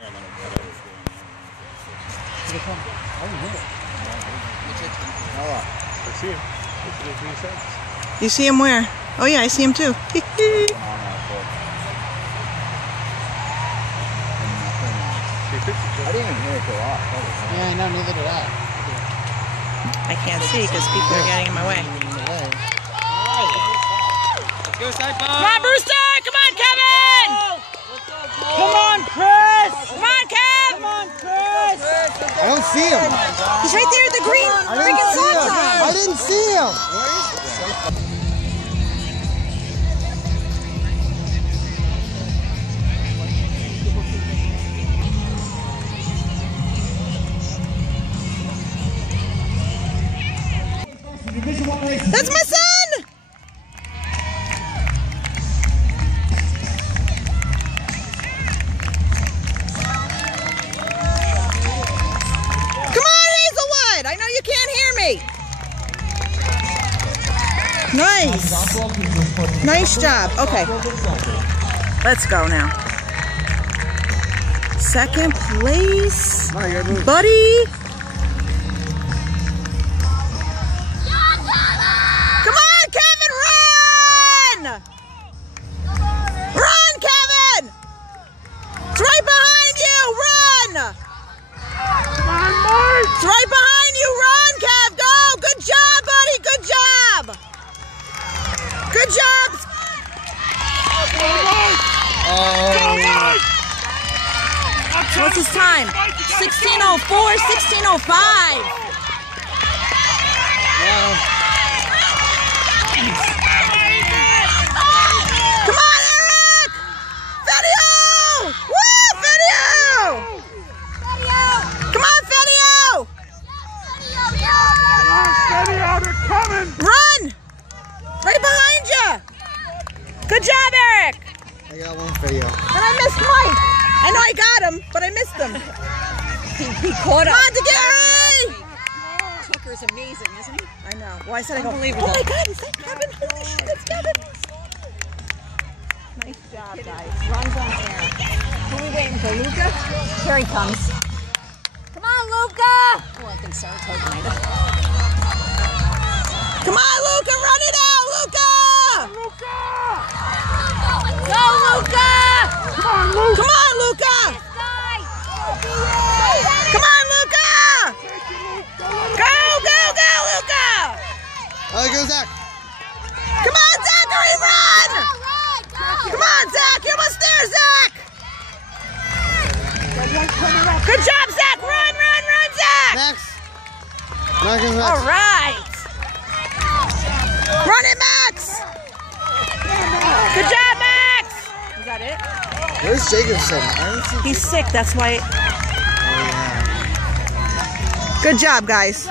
You see him where? Oh yeah, I see him too. Yeah, I know, neither did I. I can't see because people are getting in my way. Come on, Brewster! Come on, Kevin! Come on, Chris! Come on, Kev! Come on, Chris! I don't see him. He's right there at the green freaking socks on. I didn't see him. That's my son! Come on, Hazelwood! I know you can't hear me. Nice. Nice job. Okay. Let's go now. Second place. Buddy. Run, Kevin! It's right behind you! Run! Come on, Mark! It's right behind you! Run, Kev! Go! Good job, buddy! Good job! Good job! What's his time? 16:04, 16:05. Wow. Run! Right behind you! Good job, Eric! I got one video. And I missed Mike! I know I got him, but I missed him. He caught up. Come on, Gary! Tucker's amazing, isn't he? I know. Well, I said I go, Unbelievable. oh my God, is that Kevin? Holy shit, that's Kevin! Nice job, guys. Runs on air. Who are we waiting for, Luca? Here he comes. Come on, Luca! Oh, I think Saratoga made it. Come on, Luca, run it out, Luca! Luca! Go, Luca! Come on, Luca! Come on, Luca! Come on, Luca! Go, go, go, Luca! Oh, there goes Zach. Come on, Zachary, run! Come on, Zach, you're almost there, Zach! Good job, Zach! Run, run, run, Zach! Max. Max. All right! Run it, Max! Good job, Max! Is that it? Where's Jacobson? I don't see. He's sick, that's why. Good job, guys.